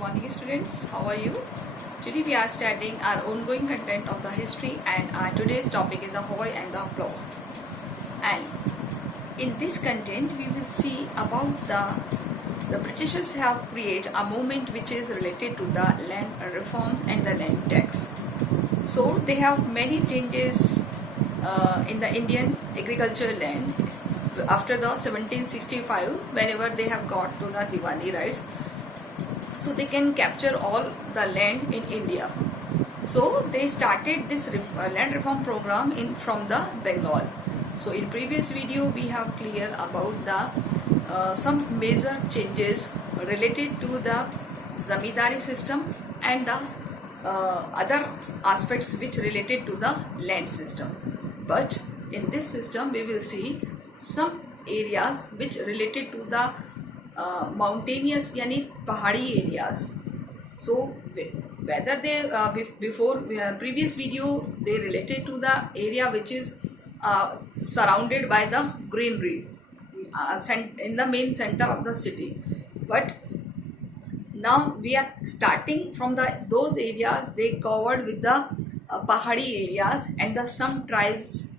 morning students, how are you? Today we are studying our ongoing content of the history, and our today's topic is the Hoy and the Plough. And in this content we will see about the Britishers have created a movement which is related to the land reform and the land tax. So they have many changes in the Indian agricultural land after the 1765, whenever they have got to the Diwali rights, so they can capture all the land in India. So they started this land reform program from the Bengal. So in previous video we have clear about the some major changes related to the zamindari system and the other aspects which related to the land system. But in this system we will see some areas which related to the mountainous yani pahadi areas. So whether they before previous video they related to the area which is surrounded by the greenery in the main center of the city, but now we are starting from those areas they covered with the pahadi areas, and some tribes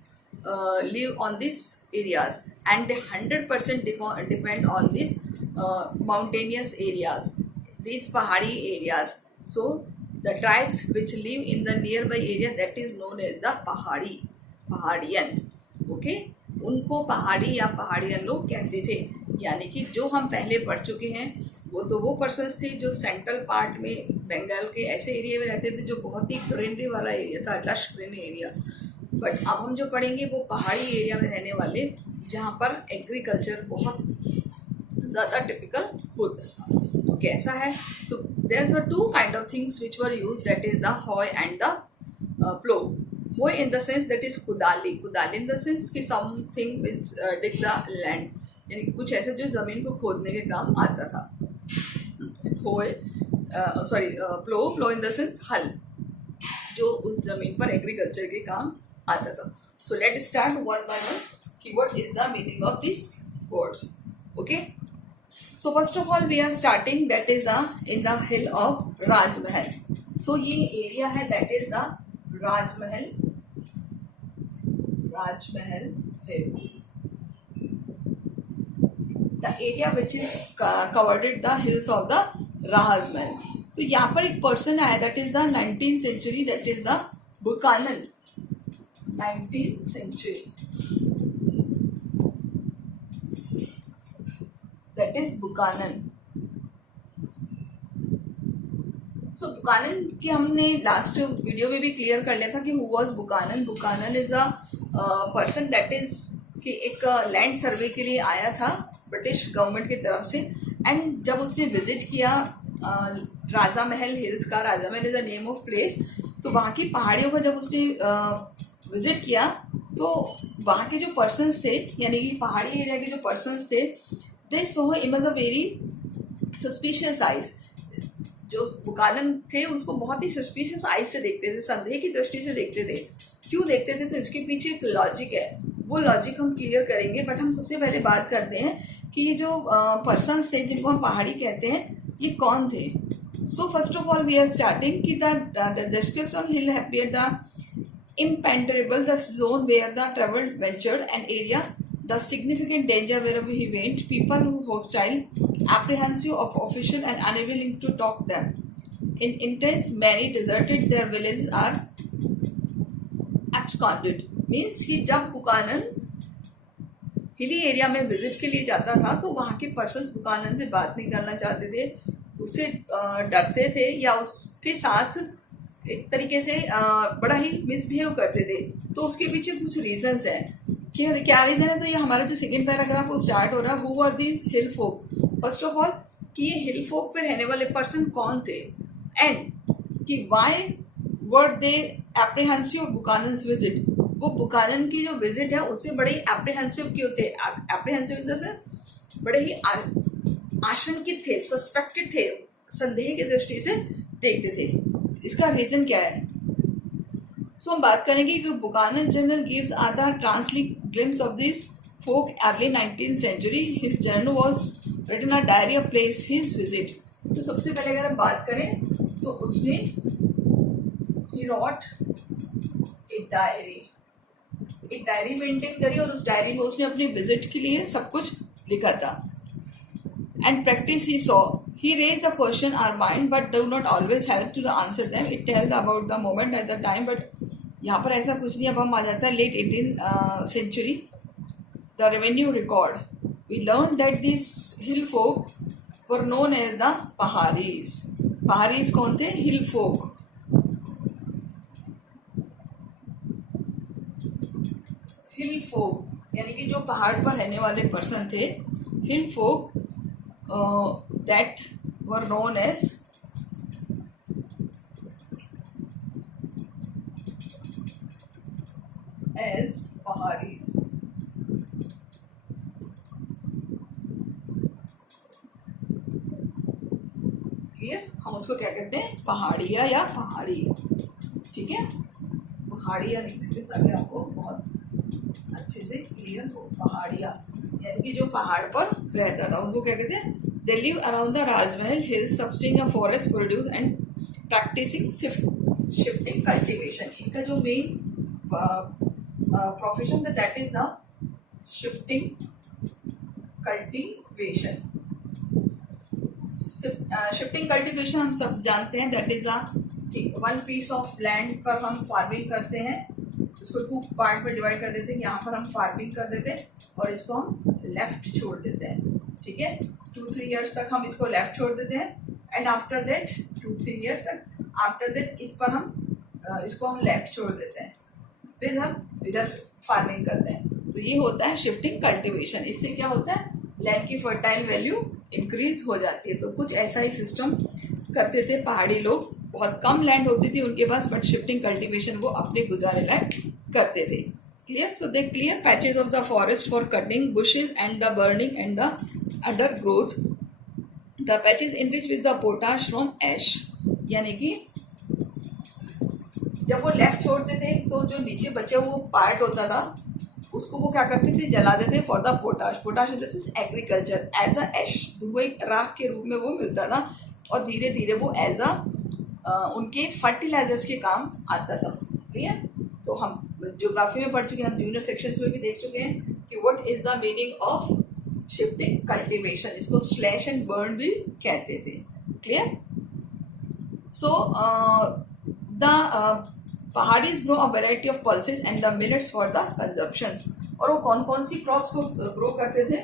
live on these areas, and they 100% depend on these mountainous areas, these pahadi areas. So the tribes which live in the nearby area, that is known as the Paharian. Okay, उनको पहाड़ी या पहाड़ियन लोग कहते थे. यानी कि जो हम पहले पढ़ चुके हैं वो पर्सन्स थे जो सेंट्रल पार्ट में बंगाल के ऐसे एरिया में रहते थे जो बहुत ही ग्रीनरी वाला एरिया था, लश ग्रीन एरिया. बट अब हम जो पढ़ेंगे वो पहाड़ी एरिया में रहने वाले जहाँ पर एग्रीकल्चर बहुत ज़्यादा टिपिकल होता था. तो कैसा है, तो there are two kind of things which were use, that is the hoe and the plough. Hoe in the sense that is कुदाली इन द सेंस कि something which dig the land, यानी कि कुछ ऐसे जो ज़मीन को खोदने के काम आता था. हॉय प्लो इन द सेंस हल, जो उस जमीन पर एग्रीकल्चर के काम आता था. So let start one by one कि what is the meaning of this words. Okay, so first of all we are starting that is in the hill of Rajmahal. So ये एरिया है that is the Rajmahal hills, the area which is covered the hills of the Rajmahal. तो यहाँ पर एक person आया that is the 19th century, that is the Buchanan. 19th century, that is Buchanan. So Buchanan की हमने last video में भी clear कर लिया था कि who was Buchanan. Buchanan is a person that is कि एक लैंड सर्वे के लिए आया था ब्रिटिश गवर्नमेंट की तरफ से, एंड जब उसने विजिट किया राजा महल हिल्स का, राजा महल is the name of place, तो वहाँ की पहाड़ियों का जब उसने विजिट किया तो वहाँ के जो पर्सन्स थे, यानी कि पहाड़ी एरिया के जो पर्सन्स थे, they saw him as a very suspicious eyes. जो बुकानन थे उसको बहुत ही सस्पिशियस आइज से देखते थे, संदेह की दृष्टि से देखते थे. क्यों देखते थे, तो इसके पीछे एक लॉजिक है, वो लॉजिक हम क्लियर करेंगे. बट हम सबसे पहले बात करते हैं कि ये जो पर्सन्स थे जिनको हम पहाड़ी कहते हैं ये कौन थे. So first of all we are starting कि the description hill appear the impenetrable, the zone where the travel ventured, an area the significant danger wherever he went, people who hostile, apprehensive of official and unwilling to talk them. In intense many deserted, their villages are absconded. Means कि जब Buchanan hilly area में visit के लिए जाता था तो वहाँ के पर्सन्स बुकानन से बात नहीं करना चाहते थे, उससे डरते थे या उसके साथ एक तरीके से बड़ा ही मिसबिहेव करते थे. तो उसके पीछे कुछ रीजंस है. क्या रीजन है, तो ये हमारा जो सेकेंड पैराग्राफ वो स्टार्ट हो रहा है. Who are these hill folk. First of all कि ये हिल फोक पे रहने वाले पर्सन कौन थे, एंड कि why were they apprehensive of Buchanan's visit. वो बुकानन की जो विजिट है उससे बड़े ही एप्रीहेंसिव क्यों थे. एप्रीहेंसिव इन द सेंस बड़े ही आशंकित थे, सस्पेक्टेड थे, संदेह की दृष्टि से देखते थे. इसका रीजन क्या है. सो हम बात करेंगे कि Buchanan journal gives are the translate glimpse of this folk early 19th century. His journal was written a diary of place his visit. तो सबसे पहले अगर हम बात करें तो उसने ही रॉट एक डायरी मेंटेन करी और उस डायरी में उसने अपने विजिट के लिए सब कुछ लिखा था. And practice he saw. He raised the question our mind but do not always help to answer them. It tells about the moment at the time but यहाँ पर ऐसा कुछ नहीं. अब हम आ जाता है late 18th century. The revenue record. We learned that these hill folk were known as the Paharis. Paharis कौन थे? Hill folk. Hill folk यानी कि जो पहाड़ पर रहने वाले पर्सन थे. Hill folk that were known as Paharis. Clear? हम उसको क्या कहते हैं? पहाड़िया या पहाड़ी. ठीक है, पहाड़िया लिख देते ताकि आपको बहुत अच्छे से क्लियर हो. पहाड़िया यानी कि जो पहाड़ पर रहता था उनको क्या कहते हैं? They live around the Rajmahal hills, subsisting a forest produce and practicing shifting cultivation. इनका जो मेन प्रोफेशन था that is the shifting cultivation. Shifting cultivation हम सब जानते हैं. That is one piece of land पर हम फार्मिंग करते हैं. उसको 2 पार्ट में डिवाइड कर देते हैं. यहाँ पर हम फार्मिंग कर देते हैं और इसको हम लेफ्ट छोड़ देते हैं. ठीक है, 2-3 ईयर्स तक हम इसको लेफ्ट छोड़ देते हैं एंड आफ्टर दैट 2-3 ईयर्स तक आफ्टर दैट इस पर हम इसको हम लेफ्ट छोड़ देते हैं. फिर हम इधर फार्मिंग करते हैं. तो ये होता है शिफ्टिंग कल्टीवेशन. इससे क्या होता है? लैंड की फर्टाइल वैल्यू इंक्रीज हो जाती है. तो कुछ ऐसा ही सिस्टम करते थे पहाड़ी लोग. बहुत कम लैंड होती थी उनके पास बट शिफ्टिंग कल्टीवेशन वो अपने गुजारे लायक करते थे. Clear? So they clear patches of the forest for cutting bushes and the burning and the undergrowth. The patches enriched with the potash from ash. यानी कि जब वो लेफ्ट छोड़ते थे तो जो नीचे बचे वो पार्ट होता था उसको वो क्या करते थे? जला देते for the potash. Potash this is agriculture as a ash. धुएं राख के रूप में वो मिलता था और धीरे धीरे वो एज अ उनके फर्टिलाइजर्स के काम आता था. क्लियर? तो हम ज्योग्राफी में पढ़ चुके हैं, हम जूनियर सेक्शंस में भी देख चुके हैं कि what is the meaning of shifting cultivation. इसको स्लैश एंड बर्न भी कहते थे. Clear? So the Paharis grow a variety of pulses and the millets for the consumptions. और वो कौन कौन सी क्रॉप्स को ग्रो करते थे?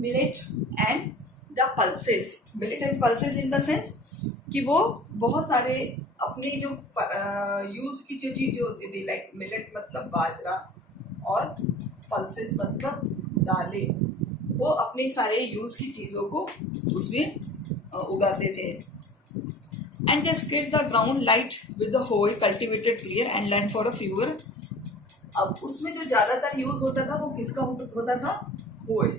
Millet and the pulses. Millet and pulses in the sense कि वो बहुत सारे अपने जो यूज की जो चीज़ें होती थी लाइक मिलेट मतलब बाजरा और पल्सेस मतलब दालें, वो अपने सारे यूज की चीज़ों को उसमें उगाते थे. And just get the ground light with the whole cultivated clear and land for a fewer. अब उसमें जो ज़्यादातर यूज होता था वो किसका होता था? Hole.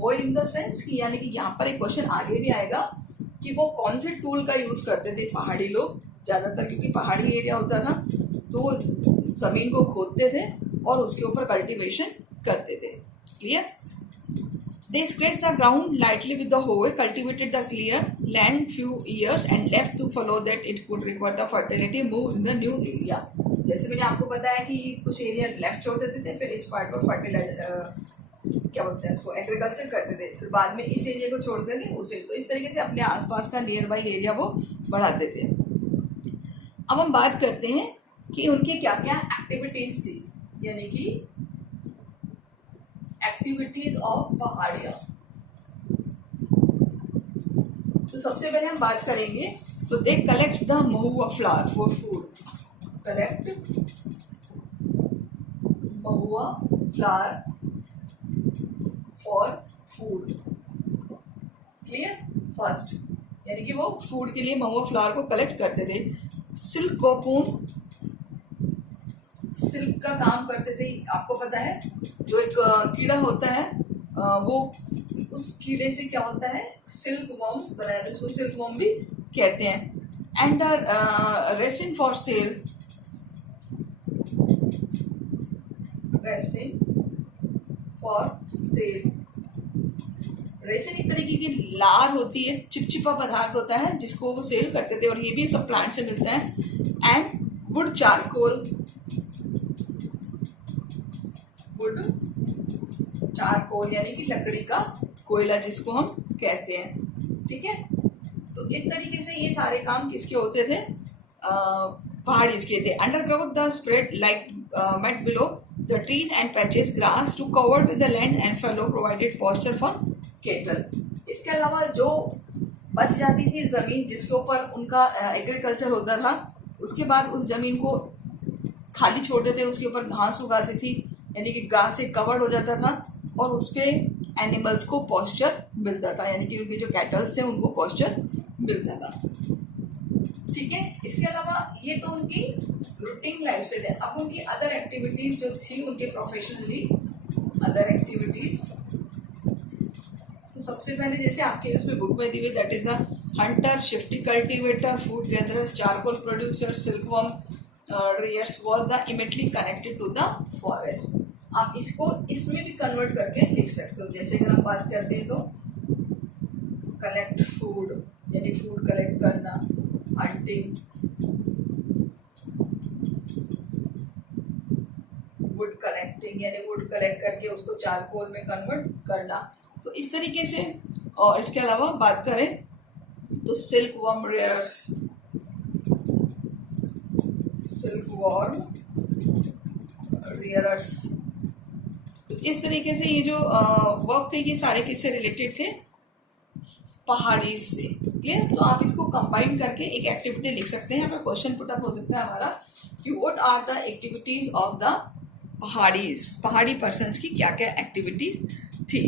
Hole in the sense कि यानी कि यहाँ पर एक क्वेश्चन आगे भी आएगा कि वो कौन से टूल का यूज करते थे पहाड़ी लोग ज़्यादातर, क्योंकि पहाड़ी एरिया होता था तो ज़मीन को खोदते थे और उसके ऊपर कल्टीवेशन करते थे. Clear? They scratched the ground lightly with the hoe, cultivated the clear land few years and left to follow that it could require the fertility move in the new area. जैसे मैंने आपको बताया कि कुछ area left छोड़ देते थे, फिर इस पार्ट पर फर्टिलाइजर क्या बोलते हैं उसको एग्रीकल्चर करते थे, फिर बाद में इस एरिया को छोड़ देंगे उसे. तो इस तरीके से अपने आसपास का नियर बाई एरिया वो बढ़ाते थे. अब हम बात करते हैं कि उनकी क्या क्या एक्टिविटीज थी, यानी कि एक्टिविटीज ऑफ पहाड़िया. तो सबसे पहले हम बात करेंगे तो they collect the Mahua flower for food. Collect Mahua flower for food. Clear? First यानी कि वो फूड के लिए महुआ फ्लावर को कलेक्ट करते थे. सिल्क कोकून, सिल्क का काम करते थे. आपको पता है जो एक कीड़ा होता है वो उस कीड़े से क्या होता है? सिल्क वॉर्म्स बनाया, जिसको सिल्क वॉर्म भी कहते हैं. And resin for sale. Resin for sale resin एक तरीके की लार होती है, चिपचिपा पदार्थ होता है जिसको वो सेल करते थे, और ये भी सब प्लांट से मिलता है। And would charcoal, would charcoal यानी कि लकड़ी का कोयला जिसको हम कहते हैं, ठीक है। तो इस तरीके से ये सारे काम किसके होते थे, पहाड़ी के थे। Underground the spread like mat below the trees and patches grass to cover with the land and fallow provided pasture for cattle. इसके अलावा जो बच जाती थी जमीन जिसके ऊपर उनका एग्रीकल्चर होता था, उसके बाद उस जमीन को खाली छोड़ते थे, उसके ऊपर घास उगाती थी, यानी कि घास से कवर्ड हो जाता था, और उस पे एनिमल्स को पॉस्चर मिलता था, यानी कि उनके जो कैटल्स थे उनको पॉस्चर मिलता था, ठीक है। इसके अलावा ये तो उनकी रूटीन लाइफ से थे। अब उनकी अदर एक्टिविटीज जो थी उनके प्रोफेशनली अदर एक्टिविटीज, तो सबसे पहले जैसे आपके उसमें बुक में दी हुई, that is the hunter, shifting cultivator, food gatherers, charcoal producer, silkworm rearers was the immediately connected to the forest. आप इसको इसमें भी कन्वर्ट करके लिख सकते हो। जैसे अगर हम बात करते हैं तो कलेक्ट फूड यानी फूड कलेक्ट करना, हंटिंग, वुड कलेक्टिंग यानी वुड कलेक्ट करके उसको चारकोल में कन्वर्ट करना। तो इस तरीके से, और इसके अलावा बात करें तो silk worm rares, silk worm rares, तो इस तरीके से ये जो वर्क थे ये सारे किससे रिलेटेड थे, पहाड़ी से। क्लियर। तो आप इसको कंबाइन करके एक एक्टिविटी लिख सकते हैं। यहाँ पर क्वेश्चन पुट अप हो सकता है हमारा कि what are the activities of the Paharis, Pahari persons की क्या क्या एक्टिविटीज थी।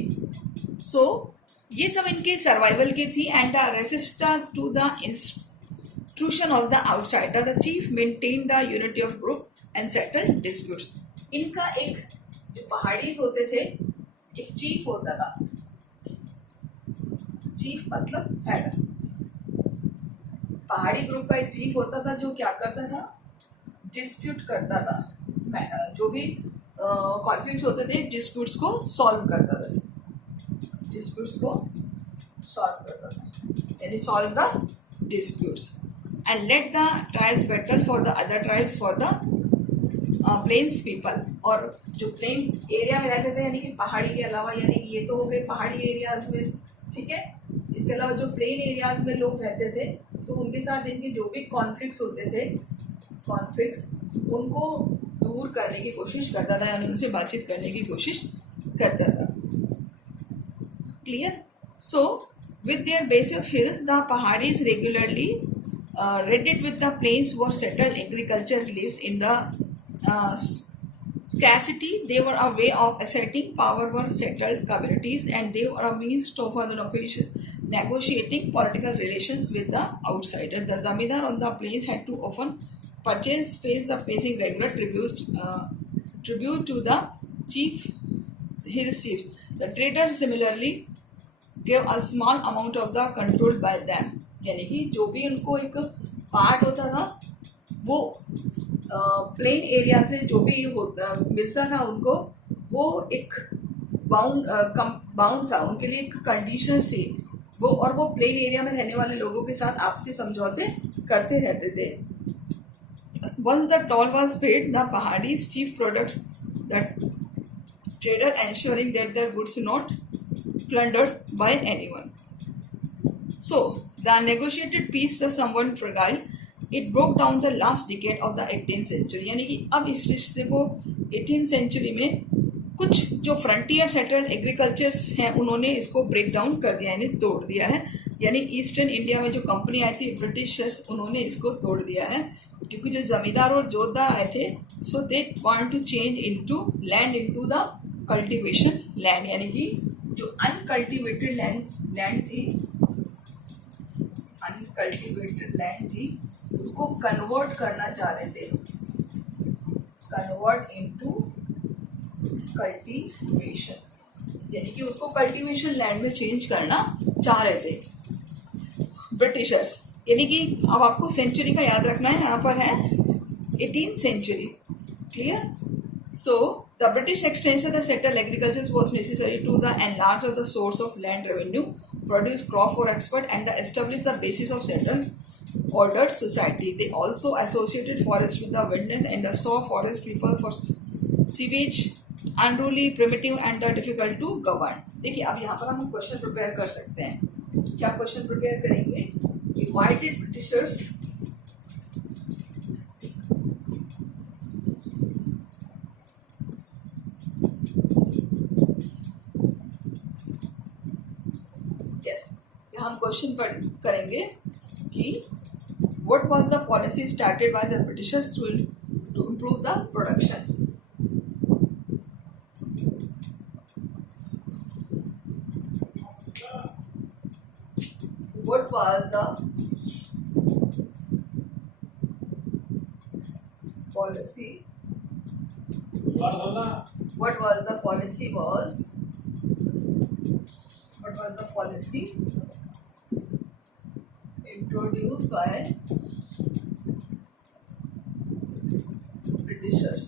सो ये सब इनके सर्वाइवल की थी। And the resistance to the intrusion of the outsider, the chief maintained the unity of group and settled disputes. इनका एक जो पहाड़ीज होते थे एक चीफ होता था, चीफ मतलब हेड, पहाड़ी ग्रुप का एक चीफ होता था जो क्या करता था, डिस्प्यूट करता था, जो भी कॉन्फ्लिक्ट्स होते थे डिस्प्यूट्स को सॉल्व करता था, डिस्प्यूट्स को सॉल्व करता था, यानी solve the disputes and let the tribes battle for the other tribes for the plains people। और जो प्लेन एरिया में रहते थे यानी कि पहाड़ी के अलावा, यानी कि ये तो हो गए पहाड़ी एरियाज में, ठीक है। इसके अलावा जो प्लेन एरियाज में लोग रहते थे तो उनके साथ इनके जो भी कॉन्फ्लिक्ट्स होते थे, कॉन्फ्लिक्ट्स उनको दूर करने की कोशिश करता था, यानी उनसे बातचीत करने की कोशिश करता था। Clear. So with their base of hills, the Pahadis regularly raided with the plains were settled agriculture's lives in the scarcity. They were a way of asserting power were settled communities, and they were a means to for the negotiating political relations with the outsider. The zamindar on the plains had to often purchase space, the paying regular tribute to the chief hill chiefs. The traders similarly give a small amount of the control by them, यानी कि जो भी उनको एक part होता था वो plain area से जो भी मिलता था उनको, वो एक बाउंड था, उनके लिए एक कंडीशन थी वो, और वो प्लेन एरिया में रहने वाले लोगों के साथ आपसी समझौते करते रहते थे। Once the toll was paid, the Pahadis chief products the trader, ensuring that their goods not plundered by anyone. So the negotiated peace was somewhat fragile. It broke down the last decade of the 18th century. यानी कि अब इस रिश्ते को 18th century में कुछ जो frontier settled agricultures हैं उन्होंने इसको ब्रेक डाउन कर दिया, यानी तोड़ दिया है। यानी ईस्टर्न इंडिया में जो कंपनी आई थी ब्रिटिशर्स, उन्होंने इसको तोड़ दिया है, क्योंकि जो जमींदार और जोतदार आए थे, so they want to change into land into the cultivation land, यानी कि जो अनकल्टिवेटेड लैंड थी उसको कन्वर्ट करना चाह रहे थे, कन्वर्ट इनटू कल्टीवेशन, यानी कि उसको कल्टीवेशन लैंड में चेंज करना चाह रहे थे ब्रिटिशर्स। यानी कि अब आपको सेंचुरी का याद रखना है, यहाँ पर है 18th century. Clear. So The British extension of the settled agriculture was necessary to the enlarge of the source of land revenue, produce crop for export, and establish the basis of settled ordered society. They also associated forest with the wilderness and saw forest people for sewage, unruly, primitive, and difficult to govern. देखिए अब यहाँ पर हम question prepare कर सकते हैं. क्या question prepare करेंगे कि why did Britishers हम क्वेश्चन करेंगे कि what was the policy started by the Britishers to improve the production. What was the policy? What was the policy introduced by Britishers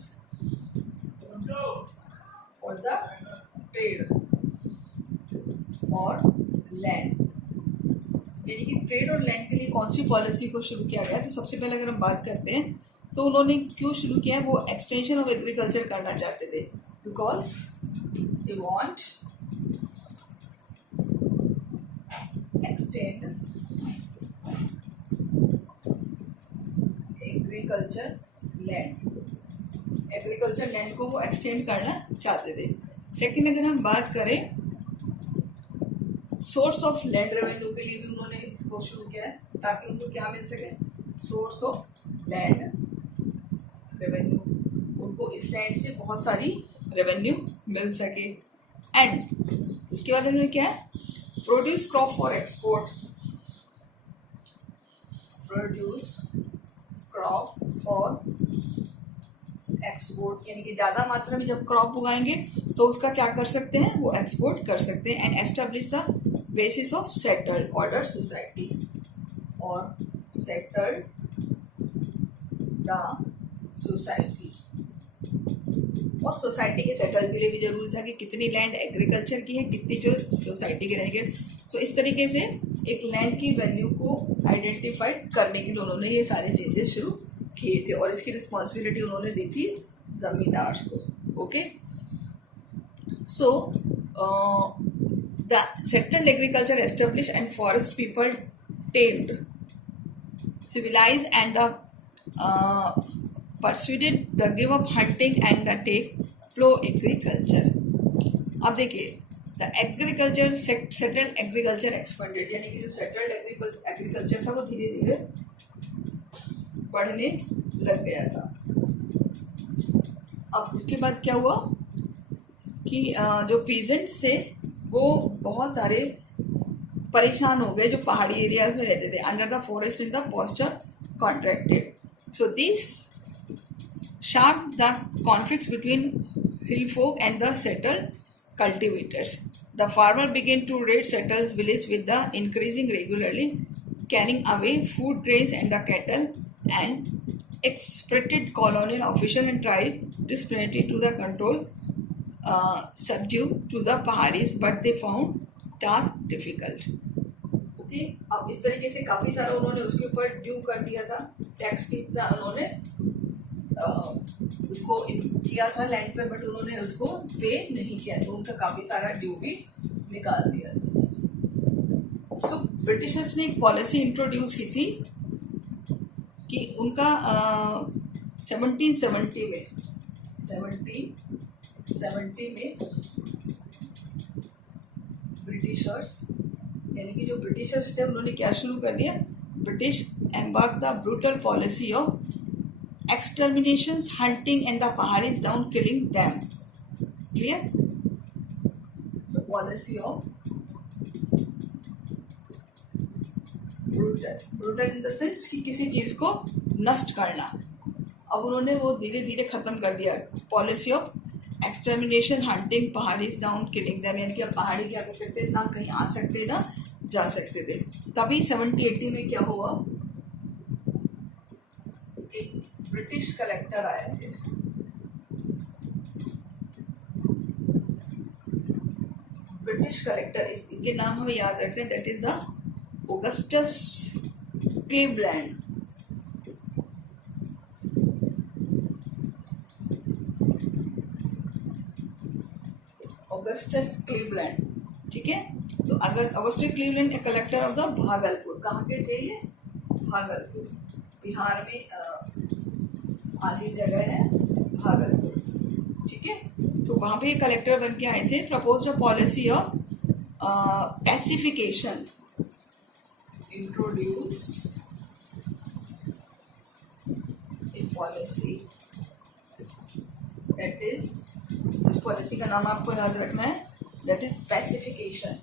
for the trade or land? यानी कि trade और land के लिए कौन सी policy को शुरू किया गया. तो सबसे पहले अगर हम बात करते हैं तो उन्होंने क्यों शुरू किया. वो एक्सटेंशन ऑफ एग्रीकल्चर करना चाहते थे, because they want extend agriculture land को वो एक्सटेंड करना चाहते थे. सेकंड, अगर हम बात करें सोर्स ऑफ लैंड रेवेन्यू के लिए भी उन्होंने इसको शुरू किया है, ताकि उनको क्या मिल सके, सोर्स ऑफ लैंड रेवेन्यू. उनको इस लैंड से बहुत सारी रेवेन्यू मिल सके. एंड उसके बाद उन्होंने क्या है, produce crop for export. Produce crop for export यानी कि ज़्यादा मात्रा में जब क्रॉप उगाएंगे तो उसका क्या कर सकते हैं, वो एक्सपोर्ट कर सकते हैं. And establish the basis of settled order society, और सेटल्ड द सोसाइटी. और सोसाइटी के सेटल के लिए भी जरूरी था कि कितनी लैंड एग्रीकल्चर की है, कितनी जो सोसाइटी के रहेंगे. सो इस तरीके से एक लैंड की वैल्यू को आइडेंटिफाइड करने के लिए उन्होंने ये सारे चेंजेस शुरू किए थे, और इसकी रिस्पॉन्सिबिलिटी उन्होंने दी थी जमींदार को. Okay, so the settled agriculture establish and forest people tamed, civilized and the persuaded the give up hunting and the take flow agriculture. अब देखिए, the agriculture settled agriculture expanded, यानी कि जो सेटल्ड एग्रीकल्चर था वो धीरे धीरे बढ़ने लग गया था. अब उसके बाद क्या हुआ कि जो पीजेंट्स थे वो बहुत सारे परेशान हो गए, जो पहाड़ी एरियाज में रहते थे. Under the forest in the pasture contracted. So this sharp the conflicts between hill folk and the settled cultivators. The farmer began to raid settlers' village with the increasing regularly, carrying away food grains and the cattle, and expected colonial official and tried desperately to the control subdue to the Paharis, but they found task difficult. Okay, अब इस तरीके से काफी सारा उन्होंने उसके ऊपर due कर दिया था, टैक्स कितना उन्होंने उसको किया था लैंड पे, बट उन्होंने उसको पे नहीं किया, तो उनका काफी सारा ड्यू भी निकाल दिया. सो ब्रिटिशर्स ने एक पॉलिसी इंट्रोड्यूस की थी कि उनका 1770 में ब्रिटिशर्स, यानी कि जो ब्रिटिशर्स थे उन्होंने क्या शुरू कर दिया, British embarked the brutal policy of exterminations, hunting and the Paharis down, killing them. Clear? The policy of brutal in the sense कि किसी चीज को नष्ट करना. अब उन्होंने वो धीरे धीरे खत्म कर दिया. Policy of extermination, hunting, Paharis down, killing them, यानी कि अब पहाड़ी क्या कर सकते थे, ना कहीं आ सकते ना जा सकते थे. तभी 70-80 में क्या हुआ, एक ब्रिटिश कलेक्टर आए थे. ब्रिटिश कलेक्टर, इनके नाम हमें याद रखें, that is the Augustus Cleveland. Augustus Cleveland, ठीक है। तो अगर Augustus Cleveland A collector of the Bhagalpur, कहाँ के थे ये? भागलपुर, बिहार में आधी जगह है भागलपुर, ठीक है। तो वहां पे कलेक्टर बन के आए थे। Propose a policy of pacification, introduce a policy that is, इस पॉलिसी का नाम आपको याद रखना है, that is pacification.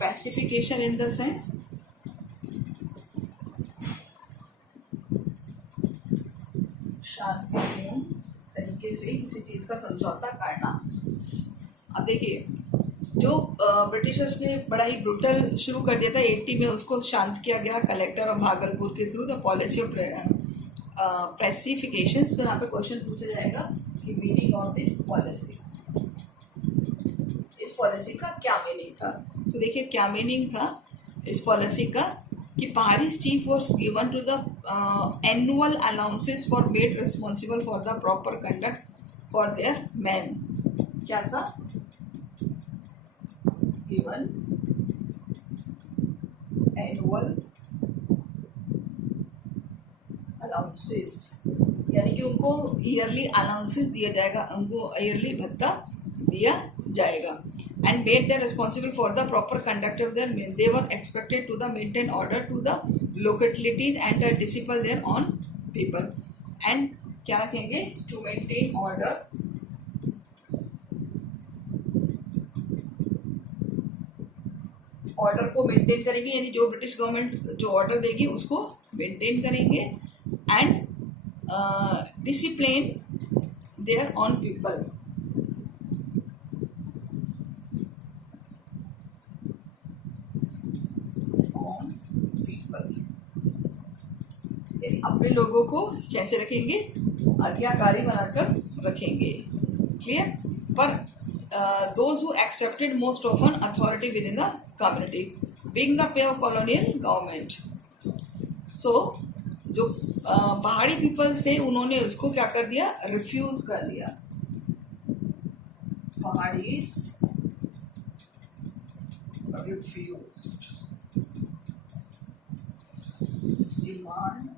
Pacification in the sense शांतिपूर्ण तरीके से किसी चीज का समझौता करना। अब देखिए, जो ब्रिटिशर्स ने बड़ा ही ब्रूटल शुरू कर दिया था 80 में, उसको शांत किया गया कलेक्टर ऑफ भागलपुर के थ्रू द पॉलिसी ऑफ पैसिफिकेशंस। तो यहाँ पे क्वेश्चन पूछा जाएगा कि मीनिंग ऑफ दिस पॉलिसी, इस पॉलिसी का क्या मीनिंग था। तो देखिए क्या मीनिंग था इस पॉलिसी का, कि पहाड़ी chief was given to the annual allowances for made responsible for the proper conduct for their man. क्या था? गिवन एनुअल अलाउंसेस, यानी कि उनको ईयरली अलाउंसेस दिया जाएगा, उनको ईयरली भत्ता दिया जाएगा। And made them responsible for the proper conduct of their men. They were expected to the maintain order to the localities and discipline their own people. And क्या रखेंगे? To maintain order, ऑर्डर को maintain करेंगे, यानी जो British government जो order देगी उसको maintain करेंगे। And discipline there on people, अपने लोगों को कैसे रखेंगे? आज्ञाकारी बनाकर रखेंगे। क्लियर? पर those who accepted most often authority within the community being the pay of colonial government. So जो पहाड़ी पीपल्स थे उन्होंने उसको क्या कर दिया? रिफ्यूज कर दिया। Pahadis refused demand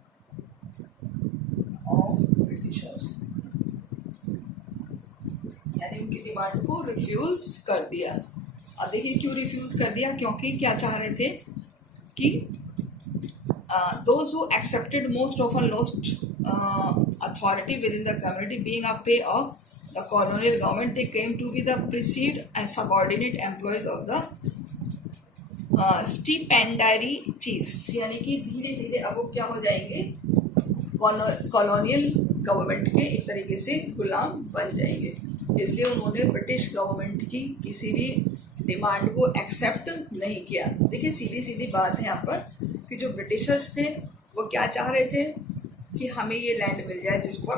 of Britishers, यानी उनकी डिमांड को रिफ्यूज कर दिया। अब देखिए क्यों रिफ्यूज कर दिया? क्योंकि क्या चाह रहे थे कि those who accepted most often lost authority within the community being a pay of the colonial government, they came to be the preceded and subordinate employees of the stipendiary chiefs, यानी कि धीरे धीरे अब वो क्या हो जाएंगे? कॉलोनियल गवर्नमेंट के एक तरीके से गुलाम बन जाएंगे। इसलिए उन्होंने ब्रिटिश गवर्नमेंट की किसी भी डिमांड को एक्सेप्ट नहीं किया। देखिए सीधी सीधी बात है यहाँ पर कि जो ब्रिटिशर्स थे वो क्या चाह रहे थे कि हमें ये लैंड मिल जाए जिस पर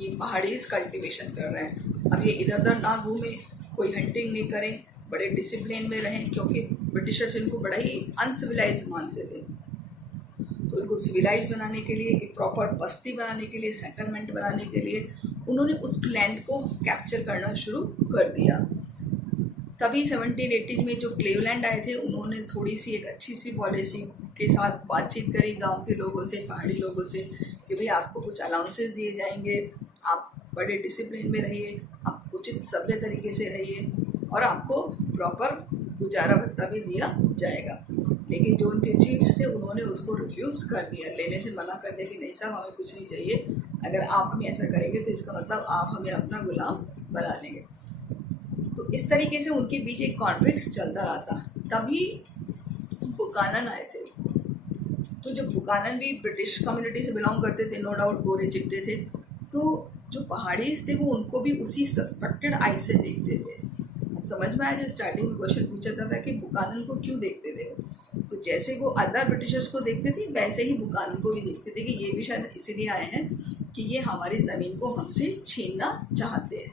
ये पहाड़ी कल्टीवेशन कर रहे हैं। अब ये इधर उधर ना घूमे, कोई हंटिंग नहीं करें, बड़े डिसिप्लिन में रहें, क्योंकि ब्रिटिशर्स इनको बड़ा ही अनसिविलाइज मानते थे। तो इनको सिविलाइज बनाने के लिए, एक प्रॉपर बस्ती बनाने के लिए, सेटलमेंट बनाने के लिए उन्होंने उस लैंड को कैप्चर करना शुरू कर दिया। तभी 1780 में जो क्लीवलैंड आए थे उन्होंने थोड़ी सी एक अच्छी सी पॉलिसी के साथ बातचीत करी गांव के लोगों से, पहाड़ी लोगों से, कि भाई आपको कुछ अलाउंसेस दिए जाएंगे, आप बड़े डिसिप्लिन में रहिए, आप उचित सभ्य तरीके से रहिए और आपको प्रॉपर गुजारा भत्ता भी दिया जाएगा। लेकिन जो उनके चीफ्स थे उन्होंने उसको रिफ्यूज़ कर दिया, लेने से मना कर दिया कि नहीं साहब हमें कुछ नहीं चाहिए, अगर आप हमें ऐसा करेंगे तो इसका मतलब आप हमें अपना गुलाम बना लेंगे। तो इस तरीके से उनके बीच एक कॉन्फ्लिक्ट चलता रहा था। तभी बुकानन आए थे। तो जो बुकानन भी ब्रिटिश कम्युनिटी से बिलोंग करते थे, नो डाउट गोरे चिट्टे थे, तो जो पहाड़ी थे वो उनको भी उसी सस्पेक्टेड आई से देखते थे। अब समझ में आया जो स्टार्टिंग में क्वेश्चन पूछा था कि बुकानन को क्यों देखते थे, तो जैसे वो अदर ब्रिटिशर्स को देखते थे वैसे ही बुकानन को भी देखते थे कि ये भी शायद इसीलिए आए हैं कि ये हमारी ज़मीन को हमसे छीनना चाहते हैं।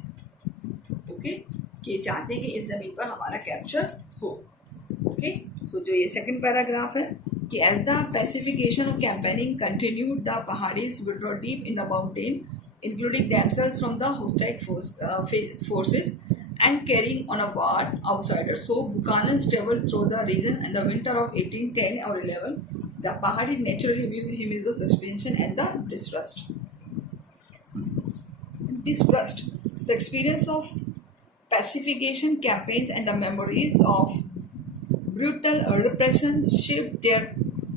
ओके, कि चाहते हैं कि इस ज़मीन पर हमारा कैप्चर हो। ओके, सो जो ये सेकंड पैराग्राफ है कि as the pacification of campaigning continued the Paharis withdraw deep in the mountain including themselves from the hostile forces and carrying on a war outsiders. So Buchanan traveled through the region in the winter of 1810 or 11. The Pahadi naturally viewed him as the suspicion and the distrust. The experience of pacification campaigns and the memories of brutal repressions shaped their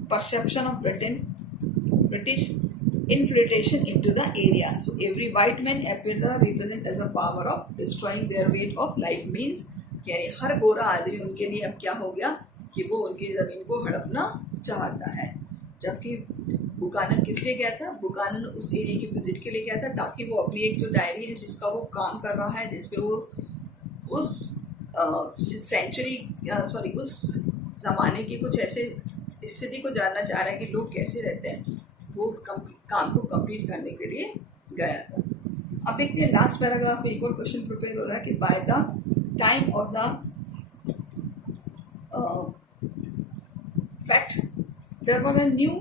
perception of British infiltration into the area. So every white man appeared to represent as a power of destroying their way of life. Means यानी हर गोरा आदमी उनके लिए अब क्या हो गया कि वो उनकी ज़मीन को हड़पना चाहता है। जबकि बुकानन किस लिए गया था? बुकानन उस एरिया की विजिट के लिए गया था ताकि वो अपनी एक जो डायरी है जिसका वो काम कर रहा है, जिसपे वो उस उस ज़माने की कुछ ऐसे स्थिति को जानना चाह रहा है कि लोग कैसे रहते हैं, वो उस काम को कंप्लीट करने के लिए गया था। अब देखिए लास्ट पैराग्राफ में एक और क्वेश्चन प्रिपेयर हो रहा है कि by the time of the fact there was a new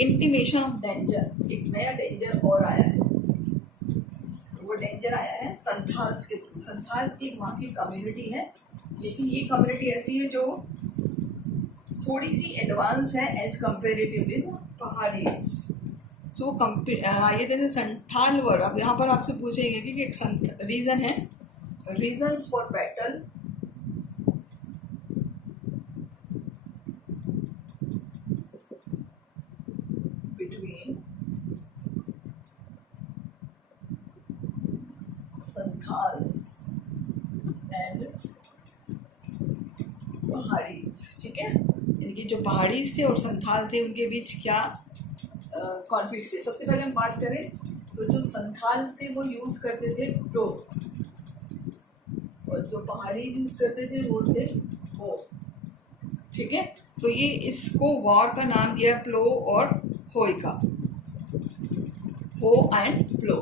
intimation of danger, एक नया डेंजर और आया है। वो डेंजर आया है संथाल्स के थ्रू। संथाल्स की वहाँ की कम्युनिटी है, लेकिन ये कम्युनिटी ऐसी है जो थोड़ी सी एडवांस है एज कंपेरेटिवली पहाड़ीज। जो ये जैसे संथाल वर्ड, अब यहाँ पर आपसे पूछेंगे कि एक रीजन है, reasons for battle between Santhals and Paharis. ठीक है, यानी कि जो पहाड़ीज थे और संथाल थे उनके बीच क्या कॉन्फ्लिक्ट थे। सबसे पहले हम बात करें तो जो संथाल्स थे वो यूज करते थे प्लो और जो पहाड़ीज यूज करते थे वो थे हो। ठीक है, तो ये इसको वॉर का नाम दिया प्लो और होय का, हो एंड प्लो।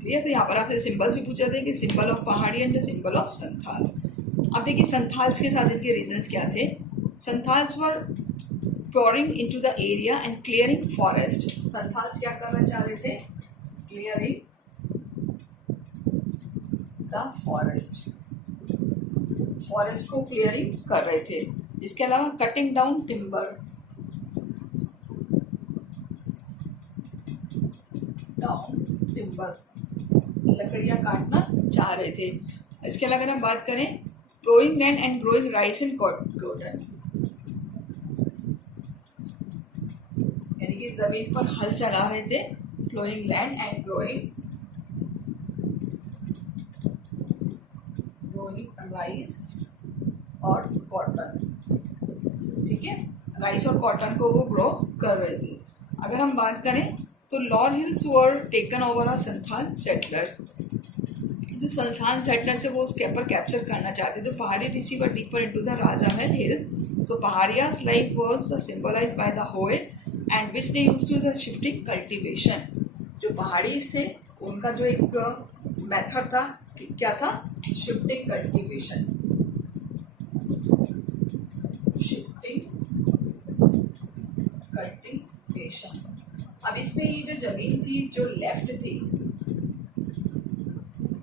क्लियर? तो यहाँ पर आपसे सिंबल्स भी पूछा था कि सिंबल ऑफ पहाड़ी and the symbol of Santhal. अब देखिए संथाल्स के साथ इनके रीजंस क्या थे। Santhals were pouring into the area and clearing forest. Santhals क्या करना चाह रहे थे? Clearing the forest. फॉरेस्ट को क्लियरिंग कर रहे थे। इसके अलावा कटिंग डाउन टिम्बर, लकड़ियां काटना चाह रहे थे। इसके अलावा अगर हम बात करें ploughing land and growing rice and cotton, यानी कि जमीन पर हल चला रहे थे। Ploughing land and growing rice और कॉटन। ठीक है, राइस और कॉटन को वो ग्रो कर रहे थे। अगर हम बात करें तो lower hills were taken over a Santhal settlers. जो संथाल सेटलर्स है वो उसके ऊपर कैप्चर करना चाहते थे। Pahari receiver deeper into the Rajmahal hills. So Paharia's life was symbolised by the hoe and which they used to the shifting cultivation. जो पहाड़ीज थे उनका जो एक मेथड था क्या था? Shifting cultivation. Shifting cultivation. अब इसमें ये जो जमीन थी जो लेफ्ट थी,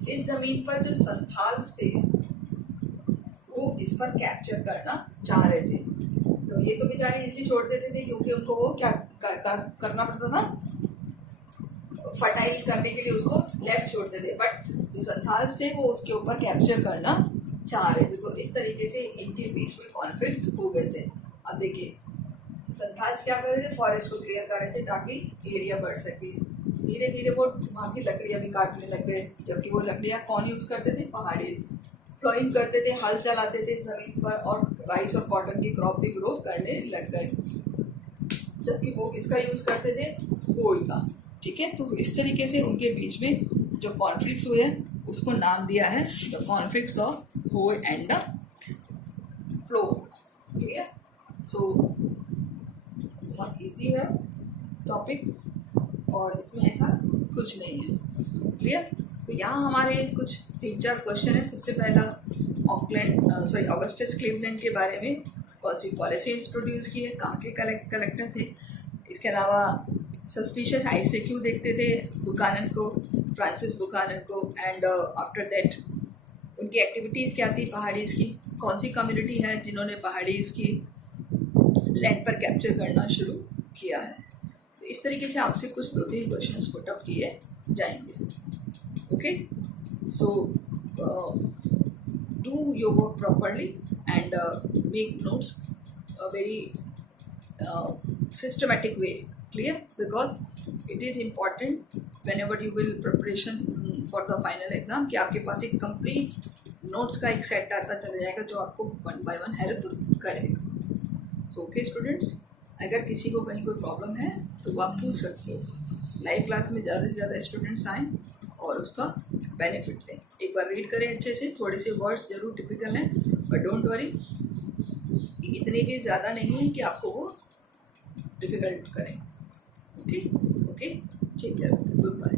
इस जमीन पर जो संथाल्स थे वो इस पर कैप्चर करना चाह रहे थे। तो ये तो बेचारे इसलिए छोड़ देते थे क्योंकि उनको वो क्या करना पड़ता था, फर्टाइल करने के लिए उसको लेफ्ट छोड़ते थे। बट जो संथाल्स थे वो उसके ऊपर कैप्चर करना चाह रहे थे। तो इस तरीके से इनके बीच में कॉन्फ्लिक्ट्स हो गए थे। अब देखिए संथाल्स क्या कर रहे थे? फॉरेस्ट को क्लियर कर रहे थे ताकि एरिया बढ़ सके। धीरे धीरे वो वहाँ की लकड़ियाँ भी काटने लग गए, जबकि वो लकड़ियाँ कौन यूज़ करते थे? पहाड़ीज। फ्लोइंग करते थे, हल चलाते थे ज़मीन पर और राइस और कॉटन की क्रॉप भी ग्रो करने लग गए, जबकि वो किसका यूज़ करते थे? होल का। ठीक है, तो इस तरीके से उनके बीच में जो कॉन्फ्लिक्ट्स हुए हैं उसको नाम दिया है द कॉन्फ्लिक्ट्स ऑफ होय एंड द फ्लो। क्लियर? सो बहुत इजी है टॉपिक और इसमें ऐसा कुछ नहीं है। क्लियर? तो यहाँ हमारे कुछ 3-4 क्वेश्चन है। सबसे पहला ऑगस्टस क्लीवलैंड के बारे में कौन सी पॉलिसी इंट्रोड्यूस की है, कहाँ के कलेक्टर थे। इसके अलावा सस्पिशियस आइज से क्यों देखते थे बुकानन को, फ्रांसिस बुकानन को, एंड आफ्टर दैट उनकी एक्टिविटीज़ क्या थी पहाड़ीज़ की, कौन सी कम्युनिटी है जिन्होंने पहाड़ीज़ की लैंड पर कैप्चर करना शुरू किया है। तो इस तरीके से आपसे कुछ 2-3 क्वेश्चंस पुट अप किए जाएंगे। Okay, so do your work properly and make notes a very systematic way. Clear? Because it is important whenever you will preparation for the final exam कि आपके पास एक complete notes का एक set आता चला जाएगा जो आपको 1 by 1 हेल्प करेगा। So okay students, अगर किसी को कहीं कोई प्रॉब्लम है तो आप पूछ सकते हो। लाइव क्लास में ज़्यादा से ज़्यादा स्टूडेंट्स आएँ और उसका बेनिफिट लें। एक बार रीड करें अच्छे से, थोड़े से वर्ड्स जरूर टिपिकल हैं बट डोंट वरी, इतने भी ज़्यादा नहीं है कि आपको वो डिफ़िकल्ट करें। Okay, take care, good bye.